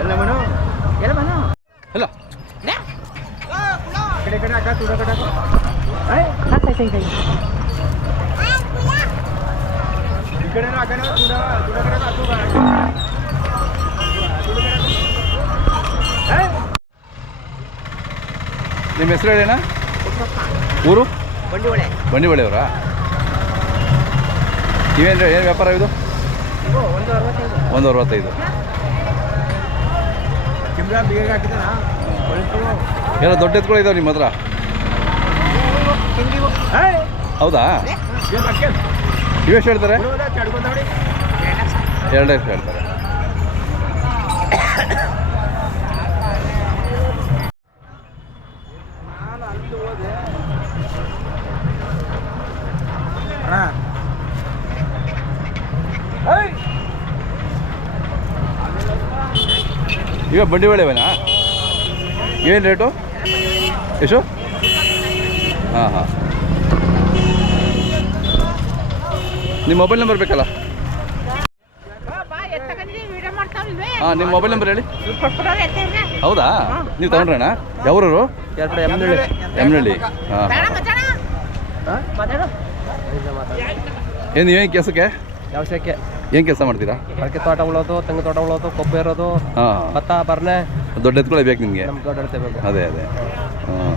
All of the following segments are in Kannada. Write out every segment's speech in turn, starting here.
ಎಲ್ಲ ಮನು ಎಲ್ಲ ಕಡೆ ಕಡೆ ಅಕ್ಕ ತುಡ ನಿಮ್ಮ ಹೆಸರು ಹೇಳೇನಾ ಊರು? ಬಂಡಿವಳೆ ಬಂಡಿವಳೆ ಅವರಾ ನೀವೇನು ಏನು ವ್ಯಾಪಾರ ಇದು? ಒಂದು ಅರವತ್ತೈದು ಏನೋ ದೊಡ್ಡ ಎತ್ಗಳು ಇದಾವೆ ನಿಮ್ಮ ಹತ್ರ ಹೌದಾ ಇವೆಷ್ಟು ಹೇಳ್ತಾರೆ ಎರಡು ಲಕ್ಷ ಹೇಳ್ತಾರೆ ಇವ ಇವೆನಾ? ಏನು ರೇಟು? ಎಷ್ಟು ಹಾಂ ಹಾಂ. ನಿಮ್ಮ ಮೊಬೈಲ್ ನಂಬರ್ ಬೇಕಲ್ಲ? ಹಾಂ ನಿಮ್ಮ ಮೊಬೈಲ್ ನಂಬರ್ ಹೇಳಿ. ಹೌದಾ? ನೀವು ತಗೊಂಡ್ರಣ್ಣ ಯಾವ್ರವರು ಎಮ್ನಳ್ಳಿ. ಎಮ್ನಳ್ಳಿ. ಹಾಂ. ಏನು ಏನು ಕೆಲಸಕ್ಕೆ? ವ್ಯವಸಾಯಕ್ಕೆ ಏನು ಕೆಲಸ ಮಾಡ್ತೀರಾ? ಅಡಿಕೆ ತೋಟ ಉಳೋದು ತೆಂಗು ತೋಟ ಉಳೋದು ಕೊಬ್ಬು ಇರೋದು ಹಾಂ. ಭತ್ತ ಬರ್ನೆ. ದೊಡ್ಡ ಎತ್ಕೊಳ್ಳೇ ಬೇಕು ನಿಮಗೆ? ನಮ್ಗೆ ದೊಡ್ಡ ಅಳತೆ ಬೇಕು. ಅದೇ ಅದೇ. ಹಾಂ.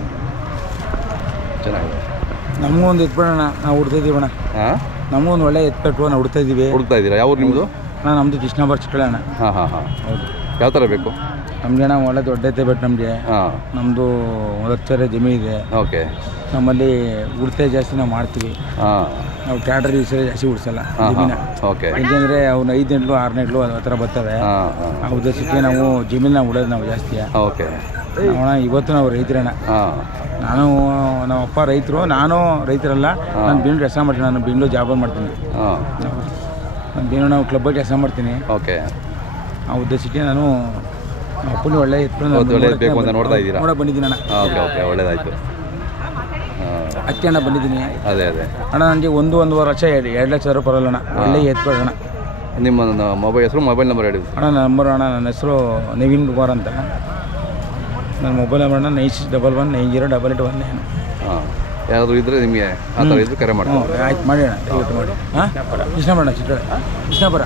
ಚೆನ್ನಾಗಿದೆ. ನಮಗೂ ಒಂದು ಎತ್ಬಿಡೋಣ ನಾವು ಹುಡ್ತಾ ಇದೀವಿ ಅಣ್ಣ. ಹಾಂ? ನಮಗೂ ಒಂದು ಒಳ್ಳೆ ಎತ್ಬೇಕು ನಾವು ಹುಡ್ತಾ ಇದೀವಿ. ಹುಡುಕ್ತಾ ಇದ್ದೀರಾ ಯಾವ ಊರು ನಿಮ್ಮದು ಅಣ್ಣ ನಮ್ಮದು ಹಾ ಹಾ ಹಾಂ ಹಾಂ ಹಾಂ. ಹೌದು. ಯಾವ ಥರ ಬೇಕು? ನಮಗೆ ನಾವು ಒಳ್ಳೆ ದೊಡ್ಡೈತೆ ಬಟ್ ನಮಗೆ. ಹಾಂ. ನಮ್ಮದು ಒಂದು ಹತ್ತು ಎಕರೆ ಜಮೀನು ಇದೆ. ಓಕೆ. ನಮ್ಮಲ್ಲಿ ಉಡ್ತೇ ಜಾಸ್ತಿ ನಾವು ಮಾಡ್ತೀವಿ. ಹಾಂ. ನಾವು ಟ್ಯಾಟ್ರ್ ಯೂಸ್ ಜಾಸ್ತಿ ಉಡ್ಸಲ್ಲ ಜಮೀನ. ಓಕೆ. ಯಾಕೆಂದರೆ ಅವ್ನು ಐದು ನೆಂಟ್ಲು ಆರು ನೆಂಟ್ಲು ಆ ಥರ ಬರ್ತವೆ. ಹಾಂ ಹಾಂ. ಆ ಉದ್ದೇಶಕ್ಕೆ ನಾವು ಜಮೀನ ಉಡೋದು ನಾವು ಜಾಸ್ತಿ. ಓಕೆ. ಅಣ್ಣ ಇವತ್ತು ನಾವು ರೈತರಣ್ಣ ಹಾಂ. ನಾನು ನಮ್ಮ ಅಪ್ಪ ರೈತರು ನಾನು ರೈತರಲ್ಲ. ನಾನು ಬೀಳು ಕೆಲಸ ಮಾಡ್ತೀನಿ. ನಾನು ಬೀಳು ಜಾಬ್ ಮಾಡ್ತೀನಿ. ಹಾಂ. ನಾನು ಬೀಳು ನಾವು ಕ್ಲಬ್ಬಲ್ಲಿ ಕೆಲಸ ಮಾಡ್ತೀನಿ. ಓಕೆ. ಆ ಉದ್ದೇಶಕ್ಕೆ ನಾನು ಅಪ್ಪನ ಒಳ್ಳೆ ಬೇಕು ಅಂತ ನೋಡ್ತಾ ಇದ್ದೀರಾ? ನೋಡಕ್ಕೆ ಬಂದಿದ್ದೀನಿ ಅಣ್ಣ. ಹಾಂ ಓಕೆ ಓಕೆ ಒಳ್ಳೇದಾಯಿತು. ಅಕ್ಕಿ ಅಣ್ಣ ಬಂದಿದ್ದೀನಿ. ಅದೇ ಅದೇ. ಅಣ್ಣ ನನಗೆ ಒಂದು ಒಂದೂವರೆ ಲಕ್ಷ ಎರಡು ಎರಡು ಲಕ್ಷ ರೂಪಾಯಿ ಬರಲ್ಲ ಅಣ್ಣ. ಒಳ್ಳೆ ಎತ್ಕೊಳ್ಳೋಣ ಅಣ್ಣ. ನಿಮ್ಮ ಮೊಬೈಲ್ ಹೆಸರು ಮೊಬೈಲ್ ನಂಬರ್ ಹೇಳಿ. ಅಣ್ಣ ನನ್ನ ನಂಬರ್ ಅಣ್ಣ ನನ್ನ ಹೆಸರು ನವೀನ್ ಕುಮಾರ್ ಅಂತ. ನನ್ನ ಮೊಬೈಲ್ ನಂಬರ್ ಅಣ್ಣ nine six double one nine zero double eight one nine ಹಾಂ ಯಾರಾದರೂ ಇದ್ದರೆ ನಿಮಗೆ ಆ ಥರ ಇದ್ದರೆ ಕರೆ ಮಾಡಿ ಆಯ್ತು ಮಾಡಿ ಅಣ್ಣ ದಯವಿಟ್ಟು ಮಾಡಿ. ಹಾಂ ಕೃಷ್ಣಪುರ ಚಿತ್ರ ಕೃಷ್ಣಪುರ